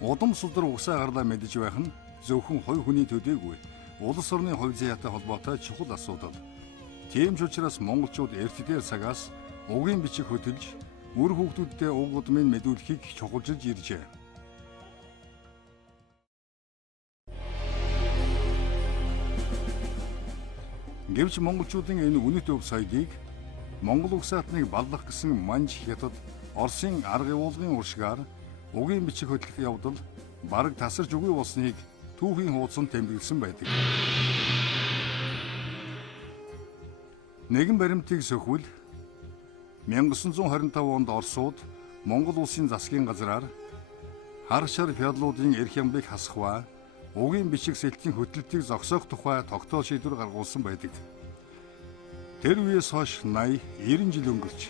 Удам судар угсаа гарлаа мэдж байх нь зөвхөн хувь хүний төдийгүй улс орны хувь заяатай холбоотой чухал асуудал. Тийм ч учраас монголчууд эртдээр цагаас угийн бичиг хөтөлж үр хүүхдүүдтэй уг удмын мэдүүлэхийг чухалчилж иржээ. Гэвч монголчуудын энэ үнэт өв соёлыг Монгол угсаатныг баллах гэсэн манж хятад Оросын арга явуулгын уршгаар угийн бичиг хөтлөх явдал бараг тасарч үгүй болсныг түүхийн хуудсанд тэмдэглэсэн байдаг. Нэгэн баримтыг сөхвөл 1925 онд Оросууд Монгол улсын засгийн газраар хар шар феодалуудын эрх ямбыг хасах ба угийн бичиг сэлтийн хөтлөлтийг зогсоох тухай тогтоол шийдвэр гаргуулсан байдаг. Тэр үеэс хойш 80, 90 жил өнгөрч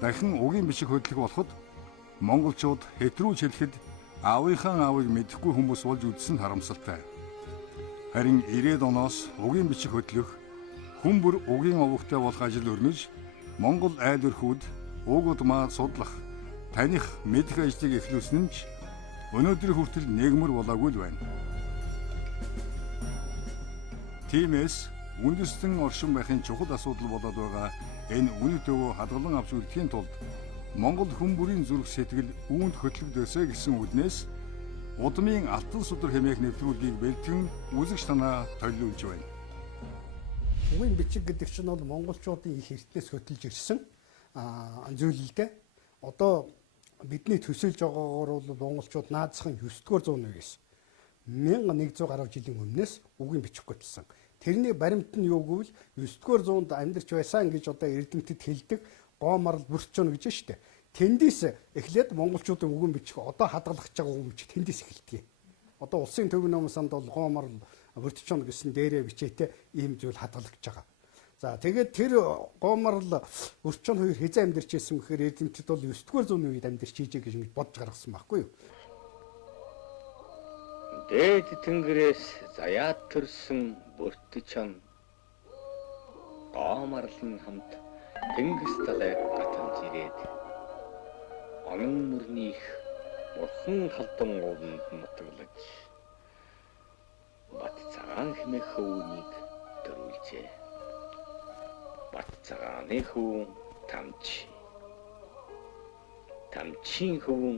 дахин угийн бичиг хөтлөх болоход монголчууд хэтрүү хэлэхэд аавынхаа аавыг мэдэхгүй хүмүүс болж үзсэн харамсалтай. Харин 90-ад оноос угийн бичиг хөтлөх хүн бүр угийн овогтой болох ажил өрнөж Монгол айл өрхүүд уг удмаа судлах, таних, мэдэх ажлыг эхлүүлсэн нь өнөөдөр хүртэл нэгмэр болоогүй л байна. Тиймээс үндэстэн оршин байхын чухал асуудал болоод байгаа энэ үнэт өвөө хадгалан авч үлдэхийн тулд Монгол хүн бүрийн зүрх сэтгэл үүнд хөтлөгдөөсэй гэсэн үднээс удмын алтан судар хэмээх нэвтрүүлгийг бэлтгэн үзэгч танаа төлөвлөж байна. Угийн бичиг гэдэг чинь бол монголчуудын их эртнээс хөтлөж ирсэн зүйл л дээ. Одоо бидний төсөөлж байгаагаар бол монголчууд наадсахын 9-р зуунаас 1100 гаруй жилийн өмнөөс угийн бичиг хөтлсөн. Тэрний баримт нь юу гэвэл 9-р зуунд амьдарч байсан гэж одоо эрдэмтэд хэлдэг гоомарл бүрчөн гэж байна шүү дээ. Тэндээс эхлээд монголчуудын угийн бичиг одоо хадгалах гэж байгаа угийн бичиг тэндээс эхэлдэг. Одоо улсын төвийн номын санд бол гоомарл бүрчөн гэсэн дээрээ бичээтэй ийм зүйл хадгалах гэж байгаа. За тэгээд тэр гоомарл бүрчөн хоёр хэзээ амьдарч байсан гэхээр эрдэмтэд бол 9-р зууны үед амьдарч ийжээ гэж бодж гаргасан байхгүй юу? Дээд тэнгэрээс заяат төрсөн бүртчэн гоомарлын хамт тэнгис талайг гатамж ирээд онон мөрнийх мурхан халдан ууланд нутаглаж бат цагаан хэмээх хөвөнийг төрүүлжээ. Бат цагааны хөвөн тамчи. Тамчин хөвөн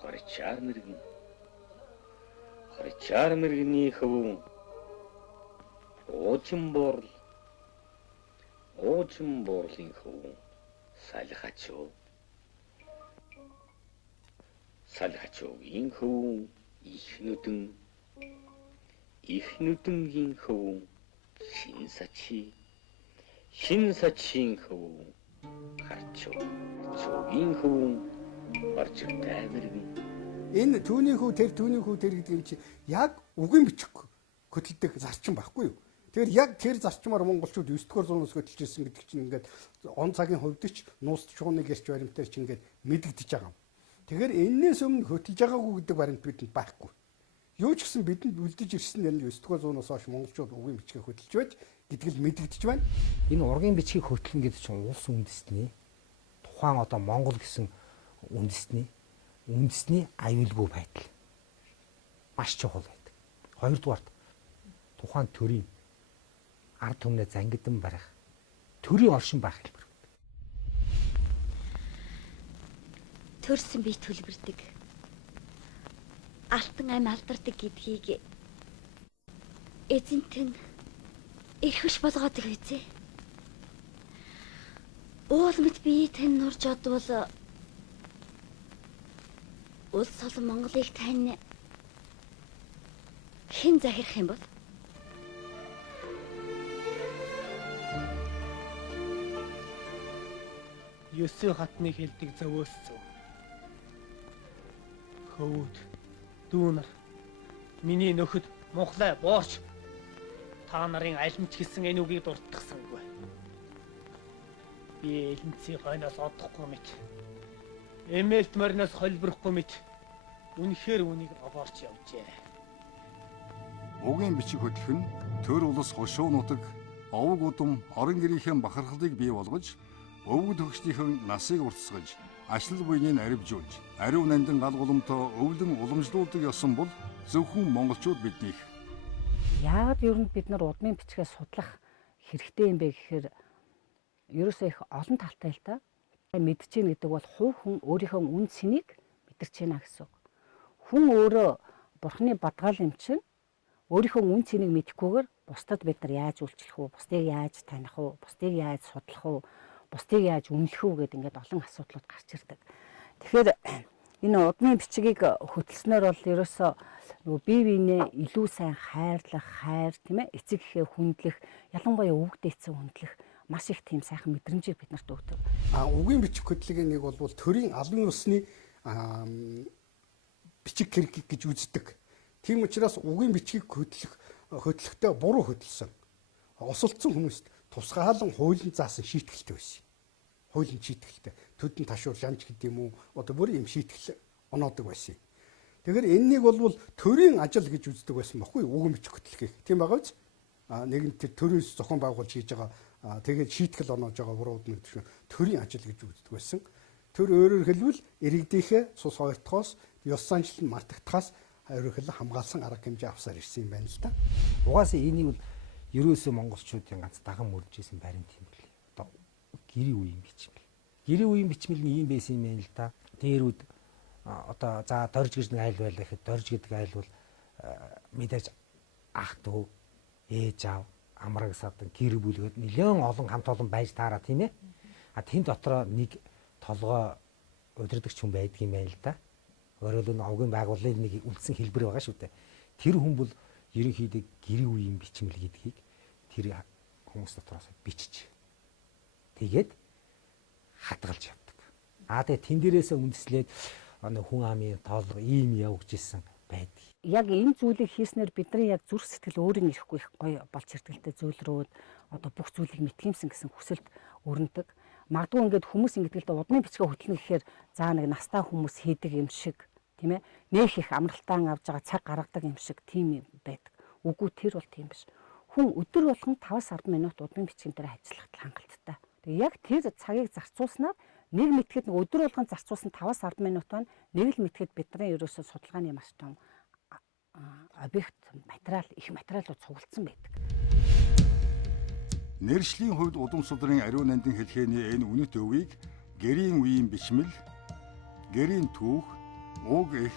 хорчаар мэргэн. Хорчаар мэргэний хөвөн уучин буурлын хөвөн салхачуу. Салхачуугийн хөвөн их нүдэнгийн хөвөн шин сачийн хөвөн харчуу. Чуугийн хөвөн орчигтай мэргэн. Энэ түүний хүү тэр гэдэг юм чи яг угийн бичиг хөтэлдэг зарчим байхгүй юу? Тэгэхээр яг тэр зарчмаар монголчууд 9-р зуунаас хөтэлж ирсэн гэдэг чинь ингээд он цагийн хувьд ч нуус чууны гэрч баримтаар чи ингээд мэдэгдэж байгаа юм. Тэгэхээр энээс өмнө хөтэлж байгаагүй гэдэг баримт бидэнд байхгүй. Юу ч гэсэн бидэнд үлдэж ирсэн нь 9-р зуунаас хойш монголчууд угийн бичгийг хөтэлж байж гэдэг л мэдэгдэж байна. Энэ ургийн бичгийг хөтлөн гэдэг чинь улс үндэстний тухайн одоо Монгол гэсэн үндэстний аюулгүй байдал маш чухал байдаг. Хоёрдугаарт тухайн төрийн ард түмнээ зангидан барих төрийн оршин байх хэлбэр. Төрсөн бие төлбөрдөг. Алтан ам алдардаг гэдгийг эзэнтэн эрхвш болгоод их үзье. Уулмт бие тань нурж одвол улс олон Монголыг тань хэн захирах юм бол? Ёсын хатны хэлдэг зовоос зөв. Хөвд, дүүнар, миний нөхөд Монголай боорч та нарын алимч гэсэн энэ үгийг дурдсангүй. Би элэнцийн хойноос одохгүй мэт. Эмэлт марнаас холборохгүй мэт. Үнэхээр үнийг обоорч явжээ. Угийн бичиг хөтлөх нь төр улс хошуу нутаг, овог удам, орон гэрийнхэн бахархлыг бий болгож, өвөг төгсдийнхэн насыг уртсгаж, ашлал буйныг арвижуулж, ариун нандин гал голомтоо өвлөн уламжлуулдаг ёсон бол зөвхөн монголчууд биднийх. Яагаад ер нь бид нар удмын бичгээ судлах хэрэгтэй юм бэ гэхээр ерөөсөө их олон талтай л да. Мэдж гин гэдэг бол хувь хүн өөрийнхөө үн цэнийг мэдэрч байна гэсэн үг. Хүн өөрөө бурхны бадгаал юм чинь өөрийнхөө үн цэнийг мэдэхгүйгээр бусдад бид нар яаж үйлчлэх вэ? Бусдыг яаж таних вэ? Бусдыг яаж судлах вэ? Бусдыг яаж үнэлэх вэ гэдэг ингээд олон асуудлууд гарч ирдэг. Тэгэхээр энэ удмын бичгийг хөтөлснөөр бол ерөөсөө нөгөө бие биенээ илүү сайн хайрлах, тийм ээ, эцэг эхээ хүндлэх, ялангуяа өвөг дээдсээ хүндлэх маш их тийм сайхан мэдрэмжийг бид нарт өгдөг. Үгийн бичих хөтөлгийн нэг бол төрийн албан ёсны бичиг хэрэг гэж үздэг. Тийм учраас үгийн бичгийг хөтлөхдөө буруу хөтлсөн. Осолдсон хүмүүст тусгаалan хуулийн заасан шийтгэлтэй байсан. Хуулийн шийтгэлтэй. Төдөн ташуур жанж гэдэг юм уу? Одоо бүр юм шийтгэл оноодог байсан. Тэгэхээр энэнийг бол төрийн ажил гэж үздэг байсан баггүй үгийн бичих хөтлөхийг. Тийм байгаа биз? Нэгэн тэр төрөөс зохион байгуулж хийж байгаа тэгээд шийтгэл оноож байгаа бурууд нэг төрийн ажил гэж үздэг байсан. Төр өөрөөр хэлбэл иргэдийнхээ цус хойтхоос, ёс заншлын мартагдахаас өөрөөр хэлбэл хамгаалсан арга хэмжээ авсаар ирсэн юм байна л да. Угаасаа энийг бол ерөөсөө монголчуудын ганц даган мөржсэн баримт юм бэл. Одоо гэрийн үеийн бичмэл. Гэрийн үеийн бичмэл нь ийм байсан юм байна л да. Дээрүүд одоо за дорж гэж нэг айл байлаа гэхэд дорж гэдэг айл бол мэдээж ах дүү, ээж аав, амраг садан гэр бүлгээд нэлээд олон хамт олон байж таараа тийм ээ. Тэн дотроо нэг толгой удирдагч хүн байдаг юм байна л да. Өөрөөр нь овгийн байгууллагын нэг үлдсэн хэлбэр байгаа шүү дээ. Тэр хүн бол ерөнхийдөө гэрийн үеийн бичмэл гэдгийг тэр хүмүүс дотроос бичиж тэгээд хадгалж явдаг. Тэгээ тэн дээрээсээ үндэслээд хүн амын тоолго ийм явж исэн байдаг. Яг энэ зүйлийг хийснээр бидний яг зүрх сэтгэл өөрийн ирэхгүй их гоё болж ирдгэлтэй зүйлрүүд одоо бүх зүйлийг мэдхиймсэн гэсэн хүсэлт өрнөдөг. Магадгүй ингээд хүмүүс ингэдэг л да удмын бичгээ хөтлөнө гэхээр за нэг настай хүмүүс хийдэг юм шиг тийм ээ нэх их амралтаан авж байгаа цаг гаргадаг юм шиг тийм юм байдаг. Үгүй тэр бол тийм биш. Хүн өдөр болгон 5-10 минут удмын бичгийн дээр ажиллахад хангалттай. Тэгээ яг тэр цагийг зарцуулснаар нэг мэтгэд өдөр болгон зарцуулсан 5-10 минут байна. Нэг л мэтгэд бидний ерөөсөө судалгааны маш том объект материал их материалууд цуглдсан байдаг. Нэршлийн хувьд удам судрын ариун нандин хэлхээний энэ үнэт өвийг гэрийн үеийн бичмэл, гэрийн түүх, уг их,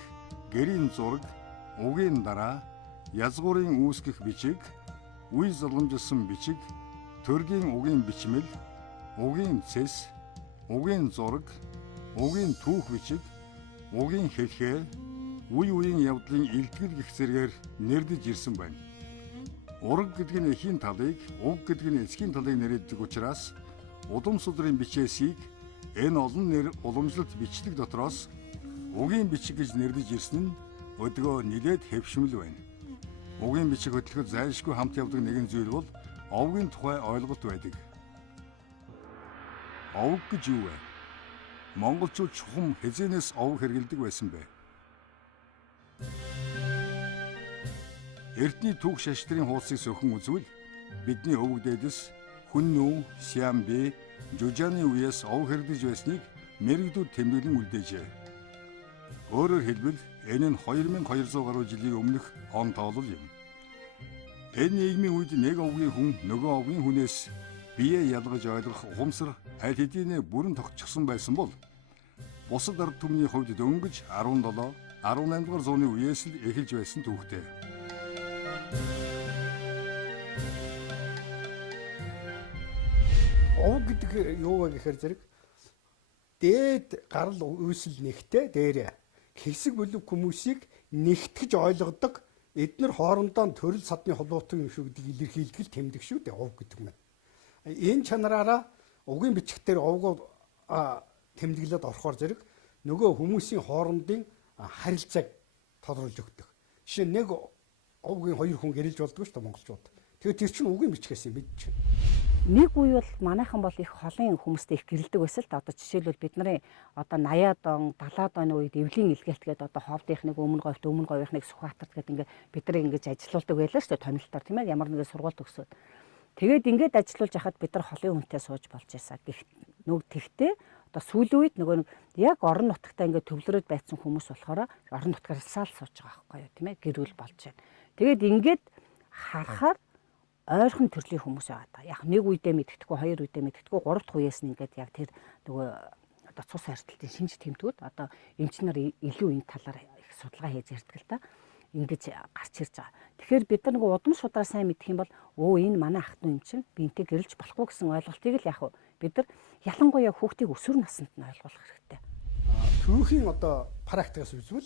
гэрийн зураг, угийн дараа, язгуурын үүсгэх бичиг, үе залгамжилсан бичиг, төргийн угийн бичмэл, угийн цэс, угийн зураг, угийн түүх бичиг, угийн хэлхээ, үе үеийн явдлын илтгэл гэх зэргээр нэрдэж ирсэн байна. Ураг гэдэг нь эхийн талыг, уг гэдэг нь эцгийн талыг нэрэлдэг учраас удам судрын бичээсийг энэ олон нэр уламжлалт бичлэг дотроос угийн бичиг гэж нэрдэж ирсэн нь өдгөө нилээд хэвшмэл байна. Угийн бичиг хөтлөхөд зайлшгүй хамт явдаг нэгэн зүйл бол овгийн тухай ойлголт байдаг. Овг гэж юу вэ? Монголчууд чухам хэзээнээс овг хэрэгэлдэг байсан бэ? Эрдний түүх шаштрын хуудсыг сөхөн үзвэл бидний өвөг дээдэс Хүннүү, Сиамбэ, Жужааны үеэс овг хэрэгдэж байсныг мэрэгдүүд тэмдэглэн үлдээжээ. Өөрөөр хэлбэл энэ нь 2200 гаруй жилийн өмнөх он тоолол юм. Энэ нийгмийн үед нэг овгийн хүн нөгөө овгийн хүнээс бие ялгаж ойлгох ухамсар аль хэдийнэ бүрэн тогтчихсон байсан бол бусад ард түмний хувьд дөнгөж 17, 18 дугаар зууны үеэс л эхэлж байсан түүхтэй. Овг гэдэг юу вэ гэхээр зэрэг дээд гарал үүсэл нэгтэй дээрээ хэсэг бүлэг хүмүүсийг нэгтгэж ойлгодог эдгээр хоорондоо төрөл садны холбоотын юм шүү гэдгийг илэрхийлдэг л тэмдэг шүү дээ овг гэдэг нь. Энэ чанараараа угийн бичгтэр овгоо тэмдэглээд орохоор зэрэг нөгөө хүмүүсийн хоорондын харилцааг тодруулж өгдөг. Жишээ нь нэг овгийн хоёр хүн гэрэлж болдог шүү дээ монголчууд. Тэгэхээр тэр чинь угийн бичгээс юм бид чинь. Нэг үе бол манайхан бол их холын хүмүүстэй их гэрэлдэг байсан л да. Одоо жишээлбэл бидний одоо 80-аад он, 70-аад оны үед эвлийн илгээлт гэдэг одоо ховдынхныг өмнө говьихныг Сүхбаатарт гэдэг ингээ бид нар ингэж ажилуулдаг байлаа шүү дээ томилтоор тийм ээ ямар нэгэн сургууль төгсөөд. Тэгээд ингээд ажилуулж яхад бид нар холын хүнтэй сууж болж байсан. Тэгтээ Одоо сүүлийн үед нөгөө яг орон нутгатаа ингээд төвлөрөөд байцсан хүмүүс болохоор орон нутгаар салсаал сууж байгаа байхгүй юу тийм ээ гэр бүл болж байна. Тэгээд ингээд харахаар ойрхон төрлийн хүмүүс байгаа. Яг нэг үедээ мэддэхгүй, хоёр үедээ мэддэхгүй, гурав дахь үеэс нь ингээд яг тэр нөгөө одоо цус харилцалтын шинж тэмдгүүд одоо эмчнэр илүү энэ талаар их судалгаа хийж ярьдаг л да. Ингэж гарч ирж байгаа. Тэгэхээр бид нар нөгөө удам шудараа сайн мэдэх юм бол энэ манай ах トゥ юм чинь биентэй гэрэлж болохгүй гэсэн ойлголтыг л яг бид нар ялангуяа хүүхдийг өсвөр наснд нь ойлгуулах хэрэгтэй. Түүхийн одоо практикаас үзвэл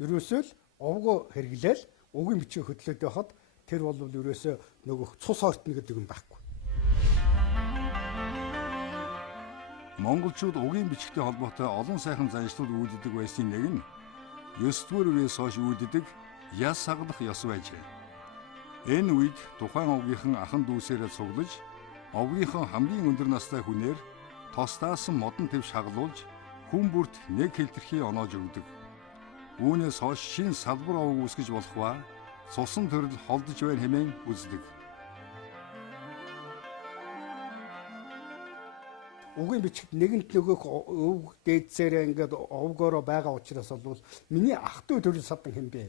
ерөөсөө л овгоо хэрэглээл угийн бичиг хөдлөөд байхад тэр бол ерөөсөө нөгөө цус ортно гэдэг юм байхгүй. Монголчууд угийн бичигтэй холбоотой олон сайхан заншлууд үүддэг байсан нэг нь 9-р үеэс хойш үүддэг яс саглах ёс байжээ. Энэ үед тухайн овгийнхан ахан дүүсээрээ цуглаж, овгийнхан хамгийн өндөр настай хүнээр тостаасан модон твш хаглуулж, хүн бүрт нэг хэлтэрхий оноож өгдөг. Үүнээс хойш шин салбар овг үүсгэж болох ба цусан төрөл холдож байна хэмээн үздэг. Угийн бичигт нэгэнт нөгөөх өвг дээдсээрээ ингээд овгоороо байгаа учраас бол миний ах トゥ төрөл садан хэм бэ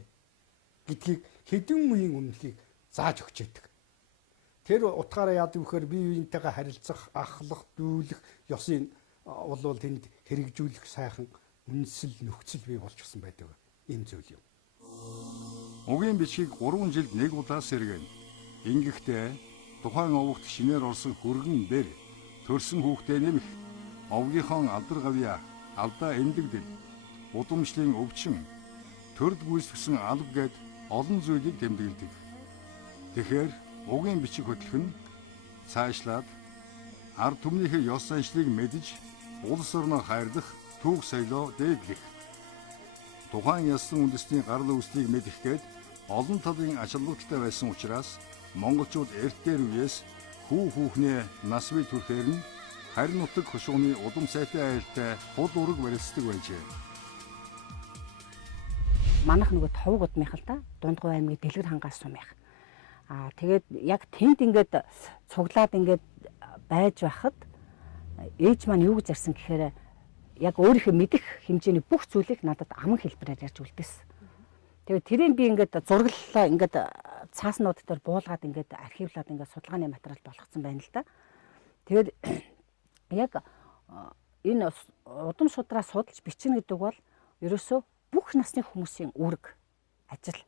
гэдгийг хэдэн үеийн өмнөхийг зааж өгч яддаг. Тэр утгаараа яадаг вэхээр бие биентэйгээ харилцах, ахлах, дүүлэх ёсыг бол тэнд хэрэгжүүлэх сайхан үндэслэл нөхцөл бий болчихсон байдаг юм зүйл юм. Угийн бичгийг 3 жилд нэг удаа сэргэн. Ингэхдээ тухайн овогт шинээр орсон хөргөн бэр төрсөн хүүхдээ нэмэх, овгийнхоо алдар гавья, алдаа эндэгдэл, удамшлын өвчин, төрд гүйцэтгсэн алба гэд олон зүйлийг тэмдэглэдэг. Тэгэхээр угийн бичиг хөтлөх нь цаашлаад ард түмнийхээ ёс заншлыг мэдж, улс орноо хайрлах, түүх соёлоо дээдлэх. Тухайн ястан үндэстний гарал үүслийг мэдэх гээд олон талын ач холбогдолтой байсан учраас монголчууд эрт дээр үеэс хүүхнээ нас бий түрэхээр нь харин нутаг хошууны удам сайтай айлтай хул ураг барилцдаг байжээ. Манайх нөгөө товг удмынх л да Дундгой аймгийн Дэлгэр хангаас сумынх. Тэгээд яг тэнд ингээд цуглаад ингээд байж байхад ээж маань юу гэж ярьсан гэхээр яг өөрийнхөө мэдих хэмжээний бүх зүйлийг надад аман хэлбэрээр ярьж үлдээсэн. Тэгээд тэрийг би ингээд зураглалаа ингээд цааснууд дээр буулгаад ингээд архивлаад ингээд судалгааны материал болгоцсон байна л да. Тэгээд яг энэ удам шудраа судалж бичнэ гэдэг бол ерөөсөө бүх насны хүмүүсийн үүрэг ажил.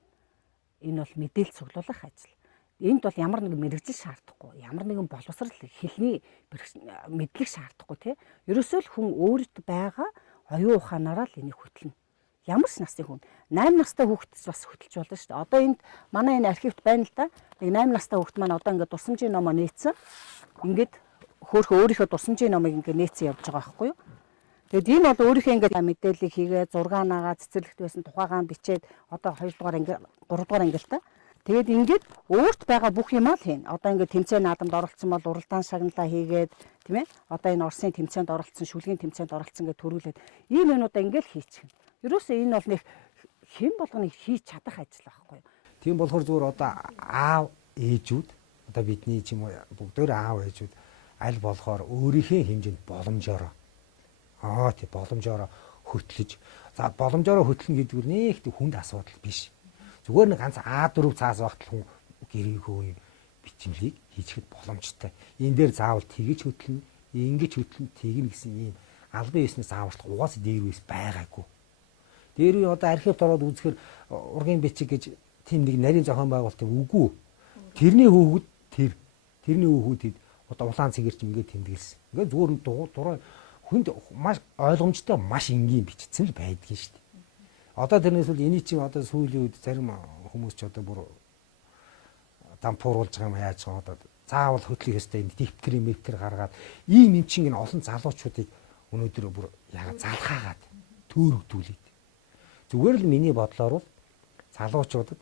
Энэ бол мэдээлэл цуглуулах ажил. Энд бол ямар нэгэн мэрэгжил шаардахгүй, ямар нэгэн боловсрал хэлний мэдлэг шаардахгүй тий. Ерөөсөө л хүн өөрөд байгаа оюун ухаанаараа л энийг хөтлөнө. Ямар ч насны хүн 8 настай хүүхдс бас хөтлж болно шүү дээ. Одоо энд манай энэ архивт байна л да. Нэг 8 настай хүүхд маань одоо ингээд тусламжийн номоо нээсэн. Ингээд хөөхөө өөрийнхөө тусламжийн номыг ингээд нээсэн явж байгаа байхгүй юу? Тэгэд энэ бол өөрийнхөө ингээд мэдээллийг хийгээ, зургаанаага цэцэрлэгт байсан тухайгаан бичээд одоо 2 дугаар анги 3 дугаар анги л та. Тэгэд ингээд өөрт байгаа бүх юмаа л хийн. Одоо ингээд тэмцээн наадамд оролцсон бол уралдаан шагналаа хийгээд тийм ээ. Одоо энэ Оросын тэмцээнд оролцсон, шүлгийн тэмцээнд оролцсон гэж төрүүлээд ийм юмудаа ингээд хийчихнэ. Ерөөсөө энэ бол нэг хэн болгоны хийж чадах ажил байхгүй юу. Тийм болохоор зүгээр одоо аав ээжүүд одоо бидний ч юм уу бүгдөө аав ээжүүд аль болохоор өөрийнхөө хэмжээнд боломжоор тийм боломжоор хөтлөж за боломжоор хөтлөн гэдэг нь нэг хүнд асуудал биш. Зүгээр нэг ганц А4 цаас багтал хүн гэрийнхөө бичмлийг хийхэд боломжтой. Энэ дээр заавал тэгэж хөтлөн, ингэж хөтлөн тэгнэ гэсэн ийм албан ёсны зааварлага угаасаа дээр үес байгаагүй. Дээр үе одоо архивт ороод үзэхээр ургийн бичиг гэж тийм нэг нарийн зохион байгуулалтын үгүй. Тэрний хүүхэд тэрний хүүхэд одоо улаан цэгэрч ингээд тэмдэглэсэн. Ингээд зүгээр дураа хүнд маш ойлгомжтой маш энгийн бичсэн л байдгийн шүү дээ. Одоо тэрнээс бол эний чинь одоо сүүлийн үед зарим хүмүүс ч одоо бүр дампууруулж байгаа юм яаж байгаа одоо заавал хөтлөх ёстой энэ дэвтэр метр гаргаад ийм юм чинь олон залуучуудыг өнөөдөр бүр яагаад залхаагаад төөрөгдүүлээд зүгээр л миний бодлоор бол залуучуудад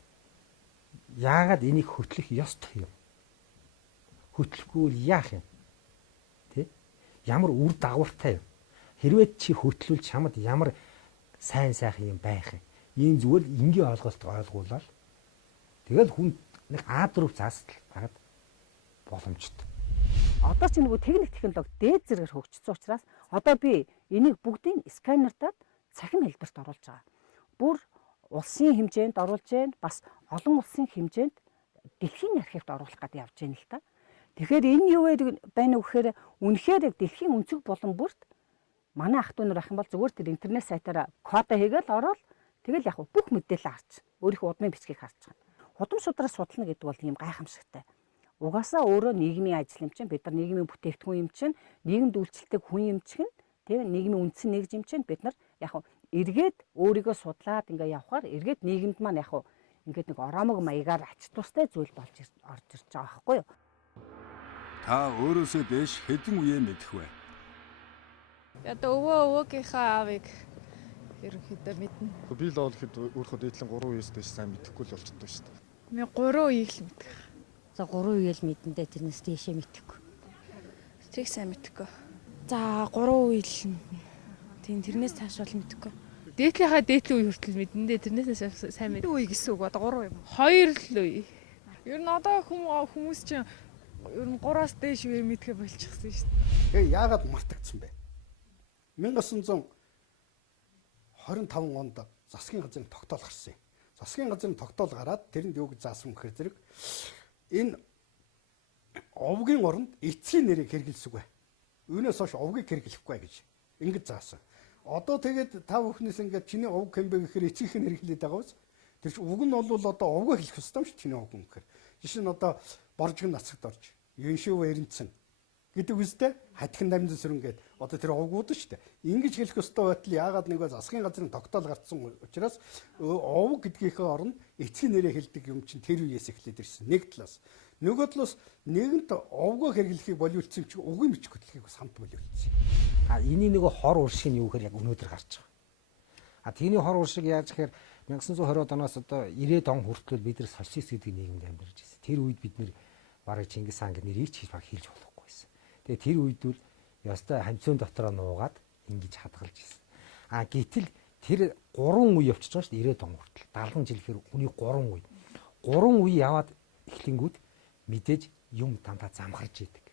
яагаад энийг хөтлөх ёстой юм хөтлөхгүй л яах юм тий ямар үр дагавартай юм хэрвээ чи хөтлүүлж чамд ямар сайн сайхан юм байх юм ийм зүгээр энгийн ойлголт ойлгуулаад тэгэл хүн нэг А4 цаас л багт боломжтой. Одоо ч нөгөө техник технологи дээд зэрэгээр хөгжсөн учраас одоо би энийг бүгдийг сканертаад цахим хэлбэрт оруулж байгаа. Бүр улсын хэмжээнд оруулж байна, бас олон улсын хэмжээнд дэлхийн архивт оруулах гэдэг явж байна л та. Тэгэхээр энэ юу байна вэ гэхээр үнэхээр дэлхийн өнцөг болон бүрт манай ах トゥ нар ах юм бол зүгээр тэр интернет сайтаараа кода хийгээл ороод тэгэл яг бүх мэдээлэл харж өөрийнхөө удмын бичгийг харж байгаа. Удам шудраа судлана гэдэг бол ийм гайхамшигтай. Угаасаа өөрөө нийгмийн ажил юм чинь бид нар нийгмийн бүтээгдэхүүн юм чинь нийгэмд үйлчлдэг хүн юм чинь тийм нийгмийн үндсэн нэгж юм чинь бид нар яг эргээд өөрийгөө судлаад ингээ явхаар эргээд нийгэмд маань яг ингээд нэг ороомог маягаар ач тустай зүйл болж орж ирж байгаа байхгүй юу? Та өөрөөсөө дээш хэдэн үе мэдэх вэ? Одоо өвөөгийнхаа аавыг ерөнхийдөө мэднэ. Би л бол хэд өөрийнхөө дээдлэн 3 үеэс дээш сайн мэдэхгүй л болчихдоо шүү дээ. Би 3 үеийг л мэдэх. За 3 үеэл мэдэндээ тэрнээс дээшээ мэдэхгүй. Тэрийг сайн мэдэхгүй. За 3 үеэл тийм тэрнээс цааш бол мэдэхгүй. Дээдлийнхаа дээдлийн үе хүртэл мэднэ. Тэрнээс сайн мэдээ. Үе гэсэн үг одоо 3 юм. 2 л үе. Ер нь одоо хүмүүс чинь ер нь 3-аас дээш үе мэдгээ болчихсон шүү дээ. Тэгээ яагаад мартагдсан бэ? 1925 онд засгийн газрын тогтоол гарсан юм. Засгийн газрын тогтоол гараад тэрэнд юу гэж заасан гэхээр зэрэг энэ овгийн оронд эцгийн нэрийг хэрэгэлсэгүй. Үүнээс хойш овгийг хэрэглэхгүй гэж ингэж заасан. Одоо тэгээд та бүхнээс ингээд чиний ов кэмбэ гэхээр эцгийнх нь хэрэглээд байгаа биз? Тэр чинь уг нь бол одоо овгоо хэлэх ёстой юм шүү чиний ов юм гэхээр. Жишээ нь одоо боржиг нацагт орж, Юншив эренцэн гэдэг үстэй хатхин дамжин сүрэнгээд одоо тэр овгууд шүү дээ. Ингэж хэлэх ёстой байтал яагаад нэг засгийн газрын тогтоол гарцсан учраас ов гэдгийнхээ оронд эцгийн нэрээ хэлдэг юм чинь тэр үеэс эхлээд ирсэн. Нэг талаас. Нөгөө талаас нэгэнт овгоо хэрэглэхийг болиулсан юм чи угийн бичиг хөтлөхийг бас хамт болиулсан. Эний нөгөө хор уршиг нь юу гэхээр яг өнөөдөр гарч байгаа. Тийний хор уршиг яаж гэхээр 1920-од оноос одоо 90-ад он хүртэл бид нар социалист гэдэг нийгэмд амьдарч байсан. Тэр үед бид нэр бараг Чингис хаан гэдэг нэрийг ч хэлж болохгүй байсан. Тэгээ тэр үед бол ёстой хамцуун дотроо нуугаад ингэж хадгалж ирсэн. Гэтэл тэр 3 үе явчихж байгаа шүү дээ 90-ад он хүртэл. 70 жил гэхээр үний 3 үе. 3 үе яваад эхлэнгүүд мэдээж юм дандаа замхарж идэг.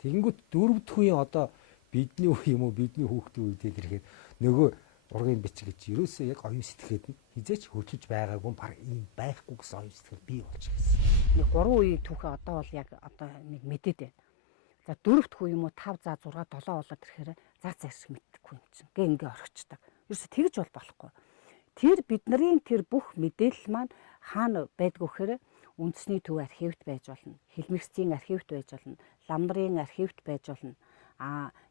Тэгэнгүүт 4 дахь үеийн одоо бидний үе юм уу бидний хүүхдийн үе дээр ирэхэд нөгөө ургийн бичиг гэж ерөөсөө яг оюун сэтгэхэд нь хизээч хөгжиж байгаагүй баг ийм байхгүй гэсэн оюун сэтгэл бий болж гисэн. Нэг 3 үеийн түүхээ одоо бол яг одоо нэг мэдээд байна. За 4 дахь үе юм уу 5 за 6 7 болоод ирэхээр зар зарсаг мэдхгүй юм чинь. Ингээ орхичдаг. Ерөөсөө тэгж бол болохгүй. Тэр бидний тэр бүх мэдээлэл маань хаана байдг вэхээр үндэсний төв архивт байж болно. Хэлмэгцийн архивт байж болно. Лам нарын архивт байж болно.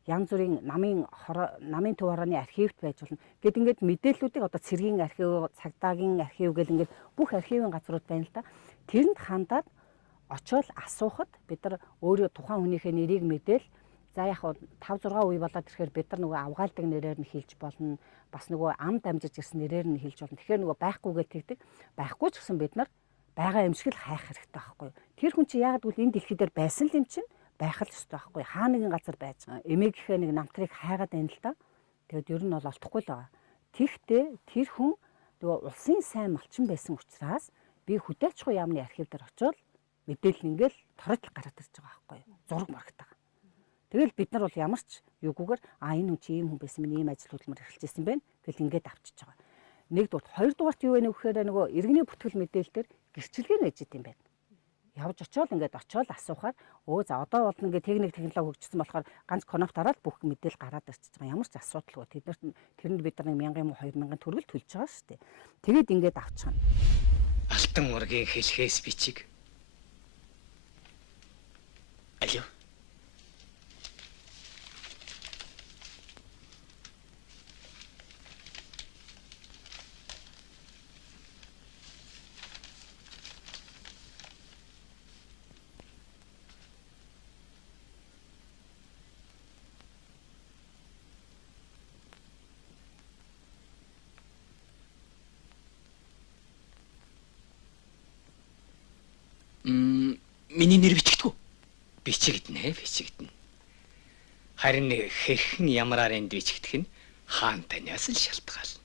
Янз бүрийн намын төв хорооны архивт байж болно. Гэт ингээд мэдээллүүдийг одоо цэргийн архив, цагдаагийн архив гэл ингээд бүх архивын газрууд байна л да. Тэрэнд хандаад очиод асуухад бид нар өөрөө тухайн хүнийхээ нэрийг мэдээл за яг 5 6 үе болоод ирэхээр бид нар нөгөө авгаалдаг нэрээр нь хэлж болно. Бас нөгөө ам дамжиж ирсэн нэрээр нь хэлж болно. Тэгэхээр нөгөө байхгүйгээ тэгдэг. Байхгүй ч гэсэн бид нар байгаа юм шиг л хайх хэрэгтэй байхгүй юу? Тэр хүн чинь яагаад гэвэл энэ дэлхий дээр байсан л юм чинь байх л ёстой байхгүй юу? Хаа нэгэн газар байж байгаа. Эмээ гэхээ нэг намтрыг хайгаад байна л да. Тэгэд ер нь бол олдохгүй л байгаа. Тэгтээ тэр хүн нөгөө улсын сайн малчин байсан учраас би хөдөөчгүй яамны архив дээр очиод мэдээлэл ингээл торож гараад ирж байгаа байхгүй юу? Зураг маргатаа. Тэгэл бид нар бол ямар ч юугүйгээр энэ хүн чи ийм хүн байсан минь ийм ажил хөдөлмөр эрхэлжсэн байна. Тэгэл ингээд авчиж байгаа. Нэгдүгээр, хоёрдугаарт юу вэ гэхээр нөгөө иргэний бүтгэл мэдээлэл дээр гэрчлэгээ нэж идэм байна. Явж очиод ингээд очиод асуухаар за одоо бол ингээд техник технологи хөгжсөн болохоор ганц конопт хараад бүх мэдээлэл гараад ирчихэж байгаа. Ямар ч асуудалгүй. Тэрэнд бид нар 1000 юм уу 2000 төгрөг төлж байгаа шүү дээ. Тэгээд ингээд авчихна. Алтан ургийн хэлхээс бичиг. Алё. Миний нэр бичигдв үү? Бичигднэ, бичигднэ. Харин хэрхэн ямараар энд бичигдэх нь хаан танаас л шалтгаална.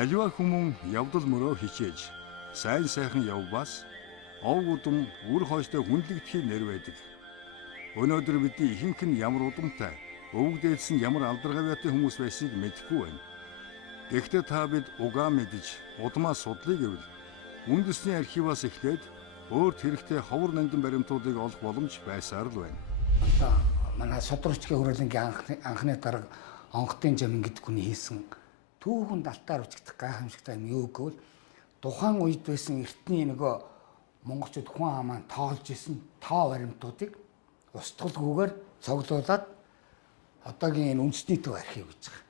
Аливаа хүмүүн явдал мөрөө хичээж сайн сайхан явбас ов удам үр хойстой хүндлэгдэхийн нэр байдаг. Өнөөдөр бидний ихэнх нь ямар удамтай, өвөг дээдс нь ямар алдаргавьяатай хүмүүс байсыг мэдэхгүй байна. Гэхдээ та бид угаа мэдж, удмаа судлыг гэвэл үндэсний архиваас эхлээд өөрт хэрэгтэй ховор нандин баримтуудыг олох боломж байсаар л байна. Одоо манай Содрогчгийн хүрээлэнгийн анхны дарга онготын жамин гэдэг хүний хийсэн түүхэн далтаар үжигдэх гайхамшигтай юм юу гэвэл тухайн үед байсан эртний нөгөө монголчууд хүн амаа тоолж исэн тоо баримтуудыг устгалгүйгээр цуглуулад одоогийн энэ үндэсний төв архив гэж байгаа.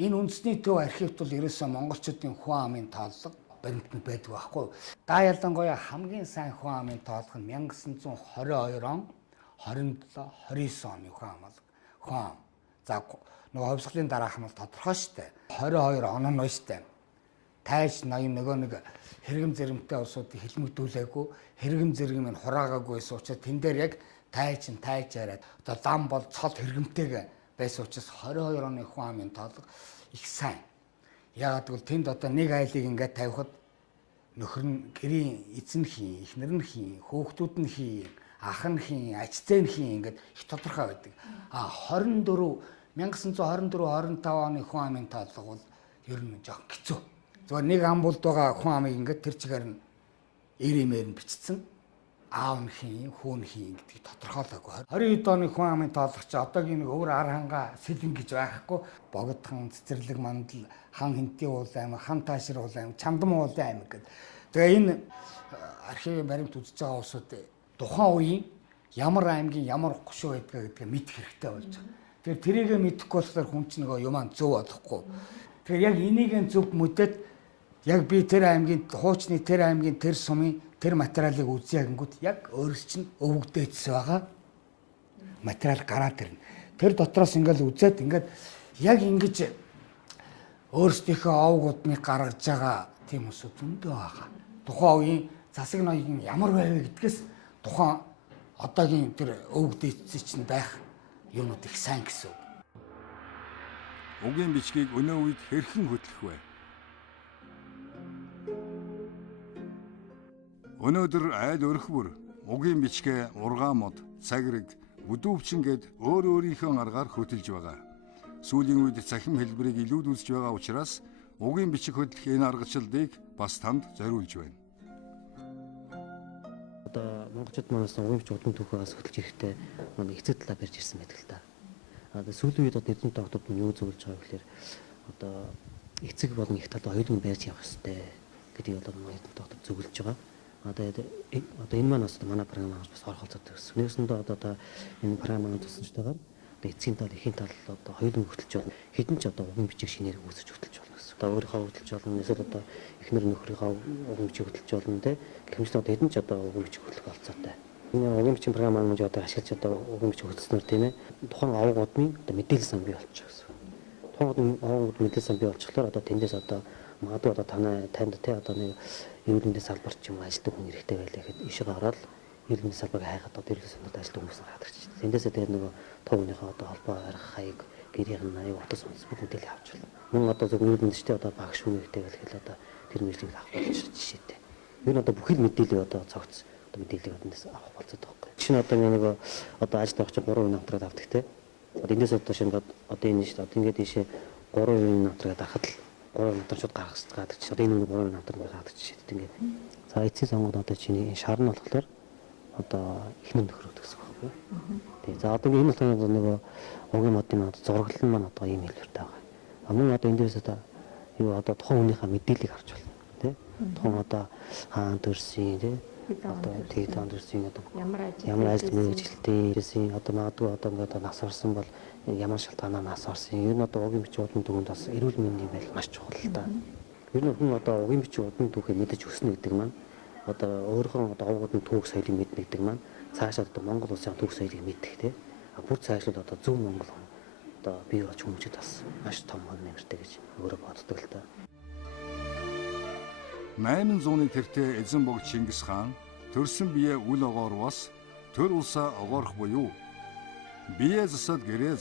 Энэ үндэсний төв архивт бол ерөөсөө монголчуудын хүн амын тооллого баримтнууд байдаг байхгүй. Да ялангуяа хамгийн сайн хүн амын тооллого нь 1922 он 27 29 оны хүн ам. За нөгөө хувьсгалын дараах нь бол тодорхой шүү дээ. 22 он нь шүү дээ. Тайж ноён нөгөө нэг хэрэгэм зэрэмтэй улсуудыг хилмигдүүлээгүй, хэрэгэм зэрэг минь хураагаагүй байсан учраас тэн дээр яг тайж яриад одоо зам бол цол хэрэгэмтэйг байсан учраас 22 оны хүн амын тооллого их сайн. Яагаад гэвэл тэнд одоо нэг айлыг ингээд тавихад нөхөр нь гэрийн эзэн хийн, эхнэр нь хийн, хүүхдүүд нь хийн, ах нь хийн, ачцээ нь хийн ингээд их тодорхой байдаг. 1924-25 оны хүн амын тооллого бол ер нь жоох хэцүү. Зөвхөн нэг ам болд байгаа хүн амыг ингээд тэр чигээр нь ирэмээр нь бичсэн. Аав нь хийн, хүү нь хийн гэдгийг тодорхойлоогүй. 29 оны хүн амын тооллого чи одоогийн нэг өвөр ар ханга сэлэн гэж байхгүй. Богдхан, цэцэрлэг мандал, хан хинтээ уул аймаг, хан таашир уул аймаг, чандам уул аймаг гэдэг. Тэгээ энэ архивын баримт үзэж байгаа улсууд тухайн үеийн ямар аймгийн ямар гушуу байдгаа гэдгээ мэдэх хэрэгтэй болж байгаа. Тэгэхээр тэрийгэ мэдэхгүй болохоор хүн чинь нөгөө юмаа зөв болохгүй. Тэгэхээр яг энийг зөв мэдээд яг би тэр аймгийн хуучны тэр аймгийн тэр сумын тэр материалыг үзье гингүүд яг өөрс чинь өвөгдөөц байгаа материал гараад ирнэ. Тэр дотроос ингээл үзээд ингээд яг ингэж өөрсдийнхөө овг удмыг гаргаж байгаа тийм усуд зөндөө байгаа. Тухайн үеийн засаг ноён ямар байв гэдгээс тухайн одоогийн тэр өвөгдөөц чинь байх юмуд их сайн гэсэн. Угийн бичгийг өнөө үед хэрхэн хөтлөх вэ? Өнөөдөр айл өрхбөр угийн бичгээ ургаан мод, цагирэг, бүдүүвчин гэд өөр өөрийнхөө аргаар хөтөлж байгаа. Сүүлийн үед цахим хэлбэрийг илүүдүүлж байгаа учраас угийн бичиг хөтлөх энэ аргачлалыг бас танд зориулж байна. Одоо монголчууд манаас угийн бичиг удам түүхээс хөтлж ирэхдээ эцэг талаа барьж ирсэн байдаг л да. Одоо сүүлийн үед эрдэнэ тогтод нь юу зөвлөж байгаа гэхээр одоо эцэг болон их талд хоёулын байрж явах хэрэгтэй гэдгийг одоо эрдэнэ тогтод зөвлөж байгаа. Одоо энэ маань бас манай програмд бас оролцоод байсан. Нэгсэндээ одоо энэ програмын тусламжтайгаар одоо эцгийн тал, эхийн тал одоо хоёулын хөтлөж болно. Хэдэн ч одоо угийн бичиг шинээр үүсэж хөтлөж болно гэсэн. Одоо өөрийнхөө хөтлөж болно. Эсвэл одоо эхнэр нөхрийнхөө угийн бичиг хөтлөж болно те. Гэвч одоо хэдэн ч одоо угийн бичиг хөтлөх болцоотой. Энэ угийн бичиг програмын одоо ашиглаж одоо угийн бичиг хөтлснөөр тийм ээ. Тухайн овог удмын одоо мэдээлэл сан бий болчих гэсэн. Тухайн овог мэдээлэл сан бий болчихлоор одоо тэндээс одоо магадгүй одоо танд те одоо нэг ерөнхий салбарт ч юм ажилтг хүн хэрэгтэй байлаа гэхэд ишээ гараад ерөнхий салбарыг хайхад одоо ерөнхий салбарт ажилтг хүмүүс гараад ирж байна. Тэндээсээ тэгээд нөгөө тов хүнийхээ одоо холбоо арга хаяг гэрийн аяг утас үндэс бүх мэдээлэл авч байна. Мөн одоо зөв ерөнхийдөө одоо багш хүнийхтэй гэхэл одоо тэр мэдлэгийг авах болж жишээтэй. Юу н одоо бүхэл мэдээлэл одоо цогц одоо мэдээллийг одоос авах болцоод байгаа юм. Жишээ нь одоо нөгөө одоо ажилд авах чинь 3% намтраад авдаг те. Одоо эндээс одоо шинэ одоо энэ шүү дээ. Одоо ингээд ийшээ 3% намтраад авахад л 3 намтрчуд гаргах чи одоо энэ 3 намтар гаргадаг жишээтэй ингээд. За эцсийн сонгоод одоо чиний шар нь болохоор одоо эхнэр нөхрөө гэсэн үг байхгүй. Тэгээ за одоо энэ болохоор нөгөө угийн модын одоо зураглал нь маань одоо ийм хэлбэртэй байгаа. Мөн одоо эндээс одоо юу одоо тухайн хүнийхээ мэдээллийг харж байна тий. Тухайн одоо хаан төрсөн тий. Одоо тэгээд хаан төрсөн одоо ямар ажил мэргэжилтийн гэсэн одоо магадгүй одоо ингээд нас орсон бол ямар шалтгаанаар нас орсон. Ер нь одоо угийн бичиг удам түүхэнд бас эрүүл мэндийн байдал маш чухал л да. Ер нь хүн одоо угийн бичиг удам түүхээ мэдэж өснө гэдэг маань одоо өөрийнхөө одоо угуудын түүх соёлыг мэднэ гэдэг маань цаашаа одоо Монгол улсын түүх соёлыг мэдэх тий. Бүр цаашлаад одоо зөв Монгол одоо бий болж хүмүүжид бас маш том нэмэртэй гэж өөрөө боддог л та. 800-ны тэртээ эзэн богд Чингис хаан төрсөн бие үл огоор бас төр улсаа огоорох буюу бие засаад гэрээ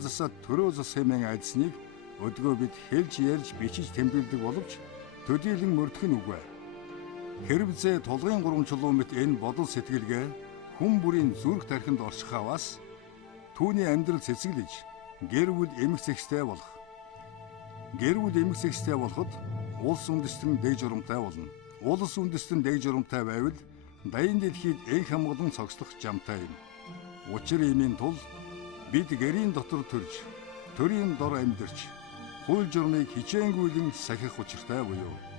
засаад төрөө зас хэмээн айдсныг Өдгөө бид хэлж ярьж бичиж тэмдэглэдэг боловч төдийлөн мөрдөх нь үгүй. Хэрвээ тулгын 3 чулуу мэт энэ бодол сэтгэлгээ хүн бүрийн зүрх тархинд орших аваас түүний амьдрал цэцгэлж гэр бүл эмх зэгстэй болох. Гэр бүл эмх зэгстэй болоход улс үндэстэн дэг журамтай болно. Улс үндэстэн дэг журамтай байвал даян дэлхийд энх хамгаалан цогцлох жамтай юм. Учир иймийн тул бид гэрийн дотор төрж, төрийн дор амьдарч, хууль журмыг хичээнгүйлэн сахих учиртай буюу